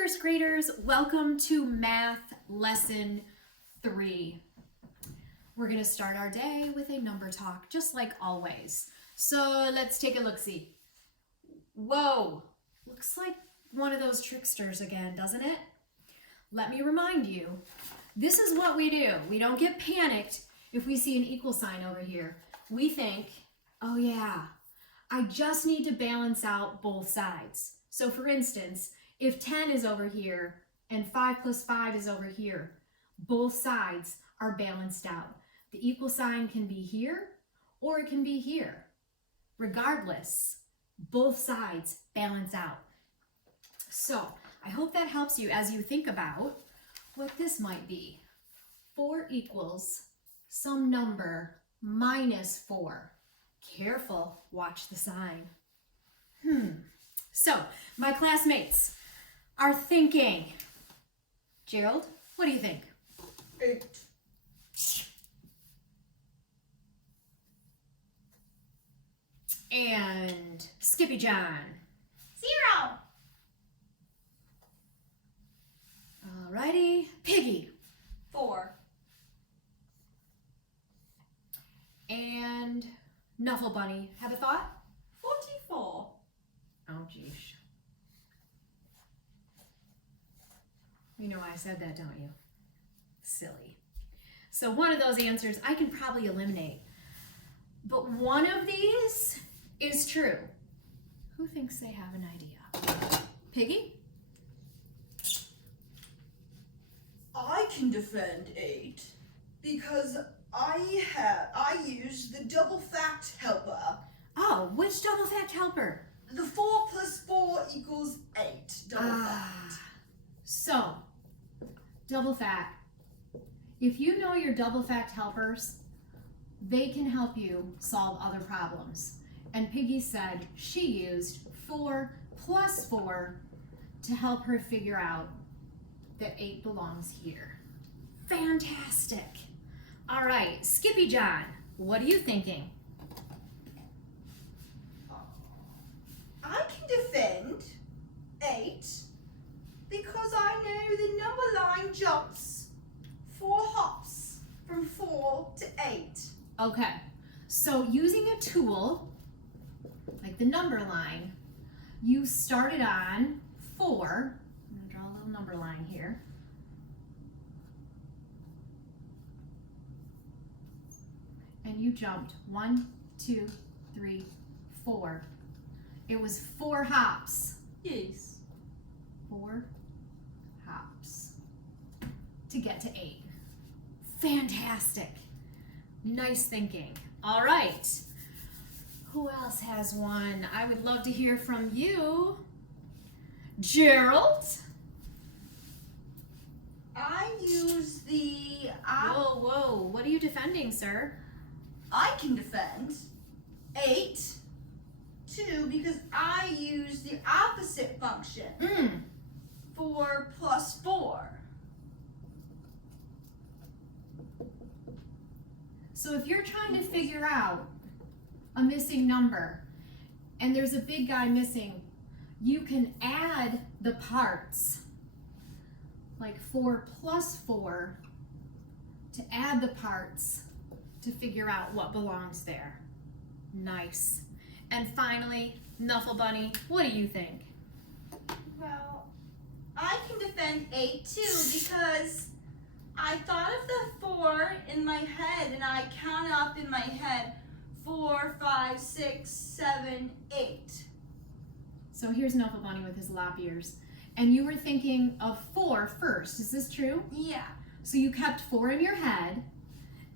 first graders, welcome to Math Lesson 3. We're going to start our day with a number talk, just like always. So let's take a look-see. Whoa, looks like one of those tricksters again, doesn't it? Let me remind you, this is what we do. We don't get panicked if we see an equal sign over here. We think, oh yeah, I just need to balance out both sides. So for instance, if 10 is over here and 5 plus 5 is over here, both sides are balanced out. The equal sign can be here or it can be here. Regardless, both sides balance out. So I hope that helps you as you think about what this might be. 4 equals some number minus 4. Careful, watch the sign. So, my classmates are thinking. Gerald, what do you think? 8. And Skippy John. 0. Alrighty, Piggy. 4. And Nuffle Bunny. Have a thought? 44. Oh, geez. You know why I said that, don't you? Silly. So one of those answers I can probably eliminate. But one of these is true. Who thinks they have an idea? Piggy? I can defend 8 because I use the double fact helper. Oh, which double fact helper? The 4 plus 4 equals 8 double fact. So, double fact. If you know your double fact helpers, they can help you solve other problems. And Piggy said she used 4 plus 4 to help her figure out that 8 belongs here. Fantastic. All right, Skippy John, what are you thinking? I can defend 8 because I know the number line jumps 4 hops from 4 to 8. Okay, so using a tool like the number line, you started on 4. I'm going to draw a little number line here. And you jumped 1, 2, 3, 4. It was 4 hops. Yes. 4 hops to get to 8. Fantastic. Nice thinking. All right. Who else has one? I would love to hear from you. Gerald? I use the Whoa. What are you defending, sir? I can defend 8 too because I use the opposite function. 4 plus 4. So if you're trying to figure out a missing number and there's a big guy missing, you can add the parts, like 4 plus 4, to add the parts to figure out what belongs there. Nice. And finally, Nuffle Bunny, what do you think? Well, I can defend 8 too because I thought of the 4 in my head and I count up in my head 4, 5, 6, 7, 8. So here's Nuffle Bunny with his lop ears. And you were thinking of 4 first, is this true? Yeah. So you kept 4 in your head,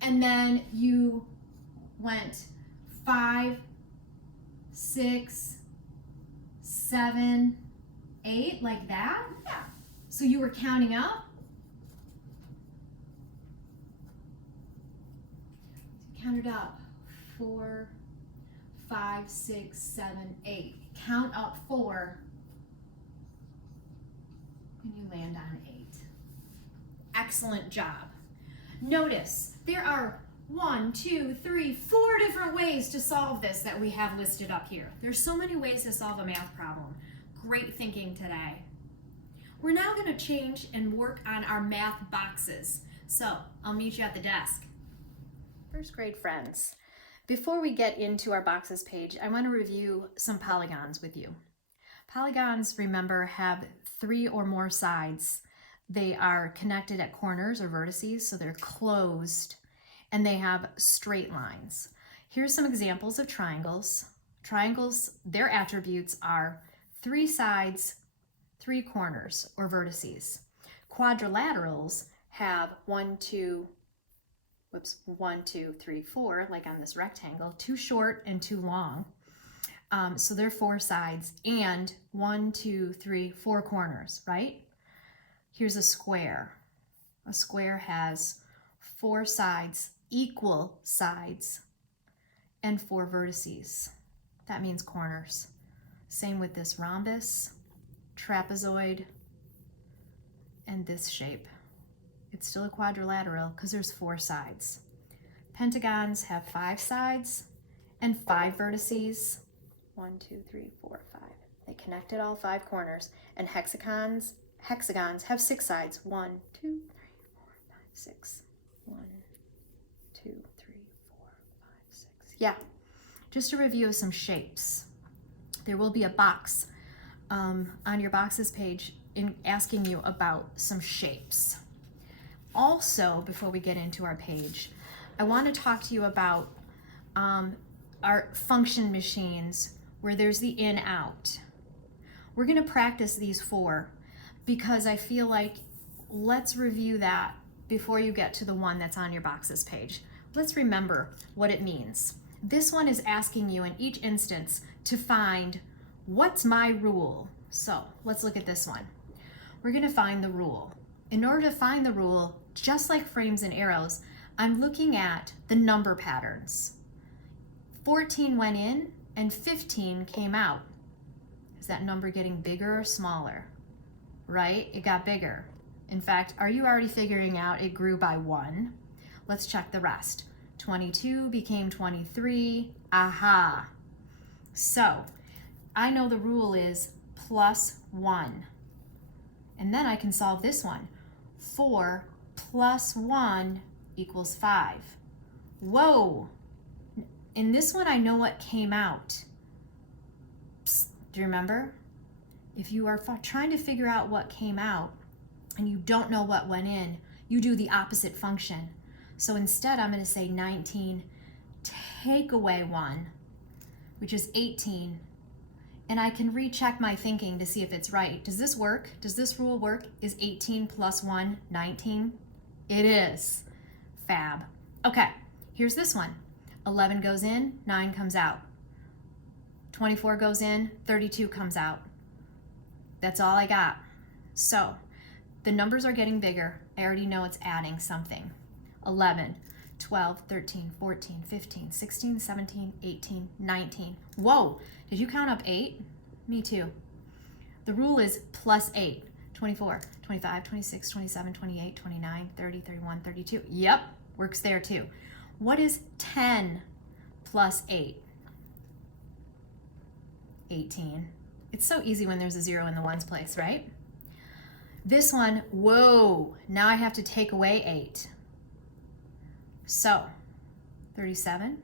and then you went 5, 6, 7, 8, like that? Yeah. So you were counting up? You counted up 4, 5, 6, 7, 8. Count up 4, and you land on 8. Excellent job. Notice there are 1, 2, 3, 4 different ways to solve this that we have listed up here. There's so many ways to solve a math problem. Great thinking today. We're now going to change and work on our math boxes. So I'll meet you at the desk. First grade friends, before we get into our boxes page, I want to review some polygons with you. Polygons, remember, have 3 or more sides. They are connected at corners or vertices, so they're closed, and they have straight lines. Here's some examples of triangles. Triangles, their attributes are 3 sides, 3 corners or vertices. Quadrilaterals have 1, 2, 3, 4, like on this rectangle, 2 short and 2 long. So they're 4 sides and 1, 2, 3, 4 corners, right? Here's a square. A square has 4 sides, equal sides, and 4 vertices. That means corners. Same with this rhombus, trapezoid, and this shape. It's still a quadrilateral because there's 4 sides. Pentagons have 5 sides and 5 vertices. 1, 2, 3, 4, 5. They connected all 5 corners. And hexagons have 6 sides. 1, 2, 3, 4, 5, 6. 1, 2, 3, 4, 5, 6. Yeah, just a review of some shapes. There will be a box on your boxes page asking you about some shapes. Also, before we get into our page, I want to talk to you about our function machines where there's the in, out. We're going to practice these 4 because I feel like let's review that before you get to the one that's on your boxes page. Let's remember what it means. This one is asking you in each instance to find what's my rule. So let's look at this one. We're going to find the rule. In order to find the rule, just like frames and arrows, I'm looking at the number patterns. 14 went in and 15 came out. Is that number getting bigger or smaller? Right? It got bigger. In fact, are you already figuring out it grew by 1? Let's check the rest. 22 became 23. Aha. So I know the rule is +1. And then I can solve this one. 4 + 1 = 5. Whoa! In this one, I know what came out. Psst, do you remember? If you are trying to figure out what came out and you don't know what went in, you do the opposite function. So instead, I'm going to say 19 take away 1, which is 18. And I can recheck my thinking to see if it's right. Does this work? Does this rule work? Is 18 + 1 19? It is. Fab. Okay, here's this one. 11 goes in, 9 comes out. 24 goes in, 32 comes out. That's all I got. So the numbers are getting bigger. I already know it's adding something. 11, 12, 13, 14, 15, 16, 17, 18, 19. Whoa, did you count up 8? Me too. The rule is +8. 24, 25, 26, 27, 28, 29, 30, 31, 32. Yep, works there too. What is 10 + 8? 18. It's so easy when there's a 0 in the ones place, right? This one, whoa, now I have to take away 8. So 37,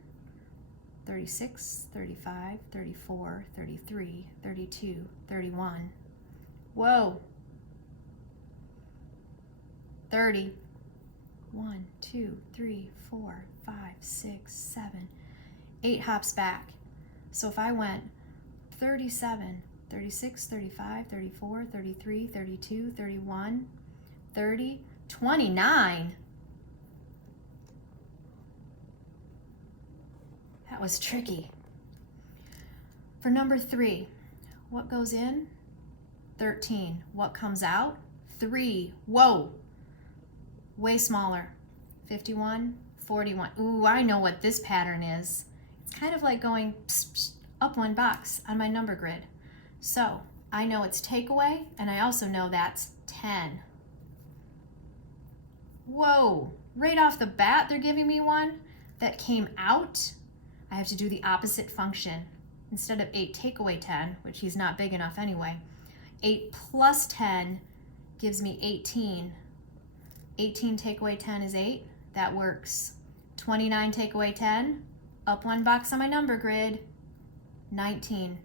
36, 35, 34, 33, 32, 31. Whoa. 30. 1, 2, 3, 4, 5, 6, 7. 8 hops back. So if I went 37, 36, 35, 34, 33, 32, 31, 30, 29. That was tricky. For number 3, what goes in? 13. What comes out? 3. Whoa. Way smaller. 51, 41. Ooh, I know what this pattern is. It's kind of like going pss, pss, up 1 box on my number grid. So I know it's takeaway, and I also know that's 10. Whoa, right off the bat, they're giving me one that came out. I have to do the opposite function. Instead of 8 take away 10, which he's not big enough anyway, 8 + 10 gives me 18. 18 take away 10 is 8. That works. 29 take away 10. Up one box on my number grid. 19.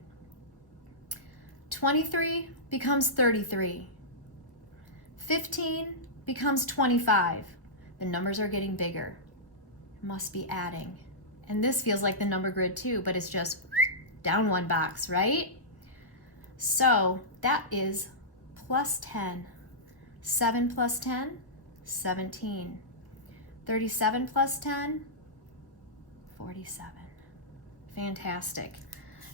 23 becomes 33. 15 becomes 25. The numbers are getting bigger. Must be adding. And this feels like the number grid too, but it's just down one box, right? So that is plus 10. 7 plus 10, 17. 37 plus 10, 47. Fantastic.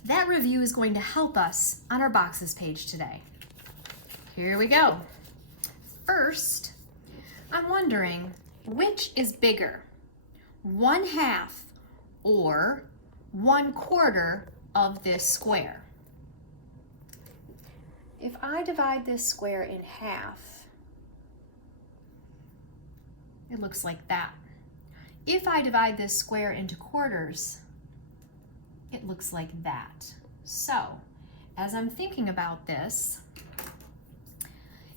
That review is going to help us on our boxes page today. Here we go. First, I'm wondering, which is bigger, 1/2 or 1/4 of this square? If I divide this square in half, it looks like that. If I divide this square into quarters, it looks like that. So, as I'm thinking about this,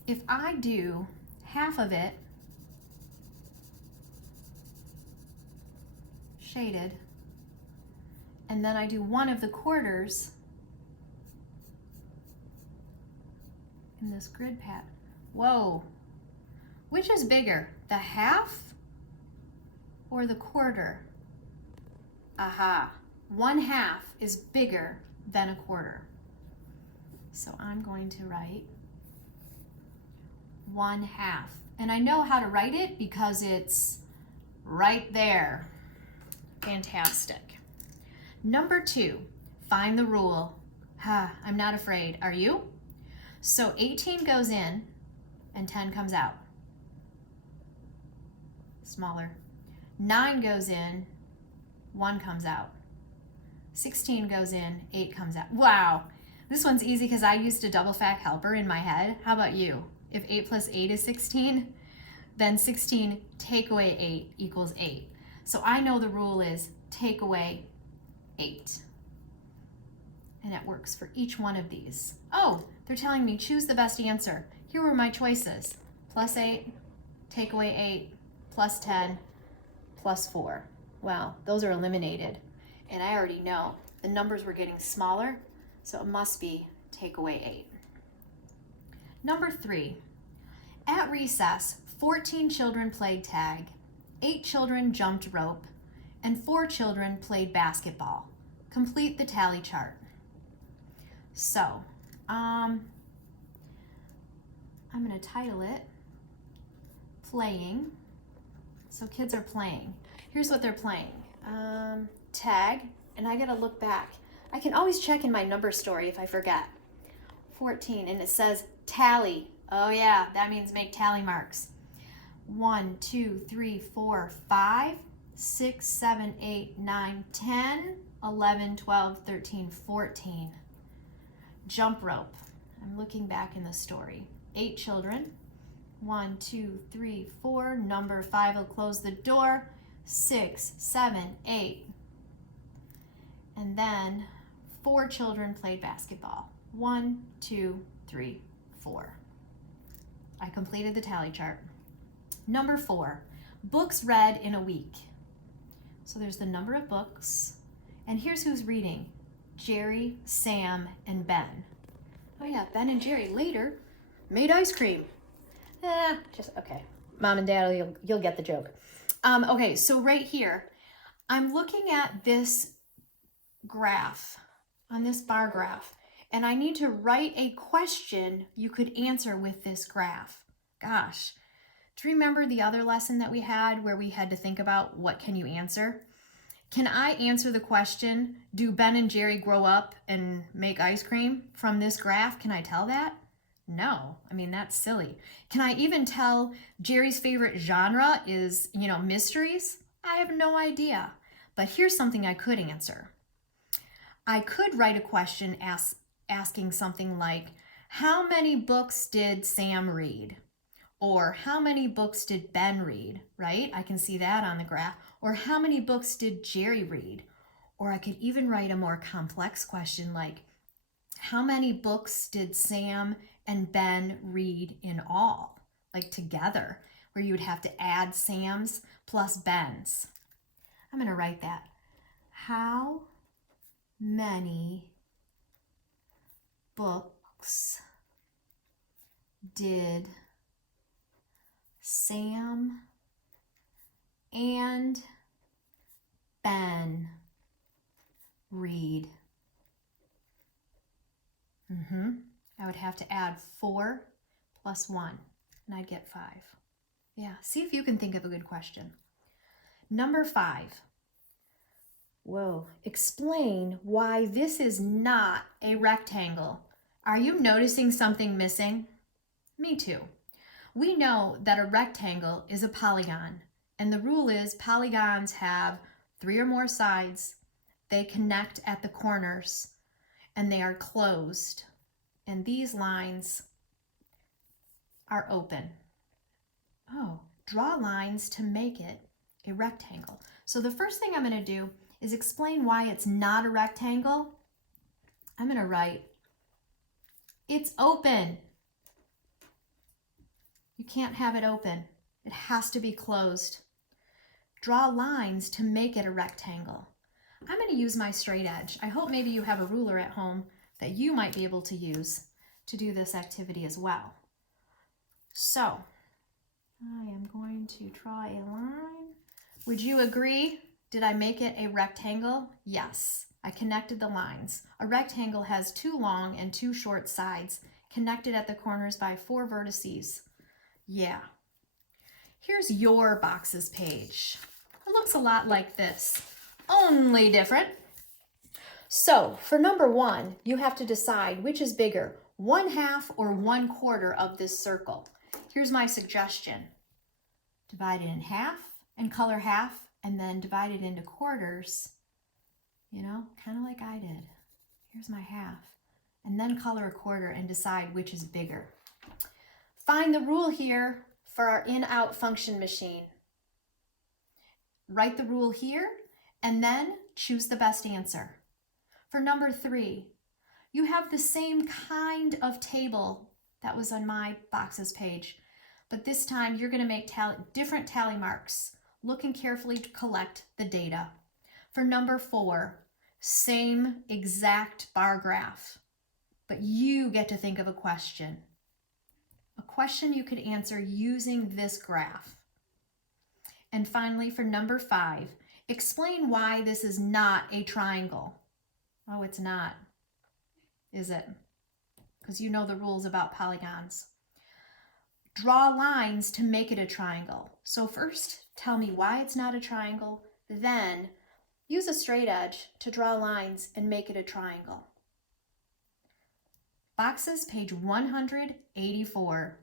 if I do half of it shaded, and then I do one of the quarters in this grid pad. Whoa, which is bigger, the half or the quarter? Aha, 1/2 is bigger than a quarter. So I'm going to write 1/2. And I know how to write it because it's right there. Fantastic. Number 2, find the rule. I'm not afraid, are you? So 18 goes in and 10 comes out. Smaller. 9 goes in, 1 comes out. 16 goes in, 8 comes out. Wow, this one's easy because I used a double fact helper in my head. How about you? If 8 plus 8 is 16, then 16 take away 8 equals 8. So I know the rule is take away 8. And it works for each one of these. Oh, they're telling me choose the best answer. Here were my choices. Plus 8, take away 8, plus 10, plus 4. Well, those are eliminated. And I already know the numbers were getting smaller, so it must be take away 8. Number 3, at recess, 14 children played tag, 8 children jumped rope, and 4 children played basketball. Complete the tally chart. So, I'm going to title it Playing. So kids are playing. Here's what they're playing. Tag, and I got to look back. I can always check in my number story if I forget. 14, and it says tally. Oh yeah, that means make tally marks. 1, 2, 3, 4, 5, 6, 7, 8, 9, 10, 11, 12, 13, 14. Jump rope. I'm looking back in the story. 8 children. 1, 2, 3, 4. Number 5 will close the door. 6, 7, 8. And then 4 children played basketball. 1, 2, 3, 4. I completed the tally chart. Number 4, books read in a week. So there's the number of books. And here's who's reading. Jerry, Sam, and Ben. Oh yeah, Ben and Jerry later made ice cream. Okay. Mom and Dad, you'll get the joke. Okay, so right here, I'm looking at this graph, on this bar graph, and I need to write a question you could answer with this graph. Gosh, do you remember the other lesson that we had where we had to think about what can you answer? Can I answer the question, do Ben and Jerry grow up and make ice cream from this graph? Can I tell that? No, I mean, that's silly. Can I even tell Jerry's favorite genre is, mysteries? I have no idea. But here's something I could answer. I could write a question asking something like, how many books did Sam read? Or how many books did Ben read, right? I can see that on the graph. Or how many books did Jerry read? Or I could even write a more complex question like, how many books did Sam and Ben, Reed in all, like together, where you would have to add Sam's plus Ben's. I'm going to write that. How many books did Sam and Ben read? I would have to add 4 plus 1, and I'd get 5. Yeah, see if you can think of a good question. Number 5. Whoa, explain why this is not a rectangle. Are you noticing something missing? Me too. We know that a rectangle is a polygon, and the rule is polygons have 3 or more sides, they connect at the corners, and they are closed. And these lines are open. Oh, draw lines to make it a rectangle. So the first thing I'm going to do is explain why it's not a rectangle. I'm going to write, it's open. You can't have it open. It has to be closed. Draw lines to make it a rectangle. I'm going to use my straight edge. I hope maybe you have a ruler at home that you might be able to use to do this activity as well. So, I am going to draw a line. Would you agree? Did I make it a rectangle? Yes, I connected the lines. A rectangle has 2 long and 2 short sides, connected at the corners by 4 vertices. Yeah. Here's your boxes page. It looks a lot like this, only different. So for number 1, you have to decide which is bigger, 1/2 or 1/4 of this circle. Here's my suggestion. Divide it in half and color half, and then divide it into quarters, you know, kind of like I did. Here's my half. And then color a quarter and decide which is bigger. Find the rule here for our in-out function machine. Write the rule here and then choose the best answer. For number 3, you have the same kind of table that was on my boxes page, but this time you're going to make different tally marks, looking carefully to collect the data. For number 4, same exact bar graph, but you get to think of a question. A question you could answer using this graph. And finally, for number 5, explain why this is not a triangle. Oh, it's not, is it? Because you know the rules about polygons. Draw lines to make it a triangle. So first, tell me why it's not a triangle, then use a straight edge to draw lines and make it a triangle. Boxes, page 184.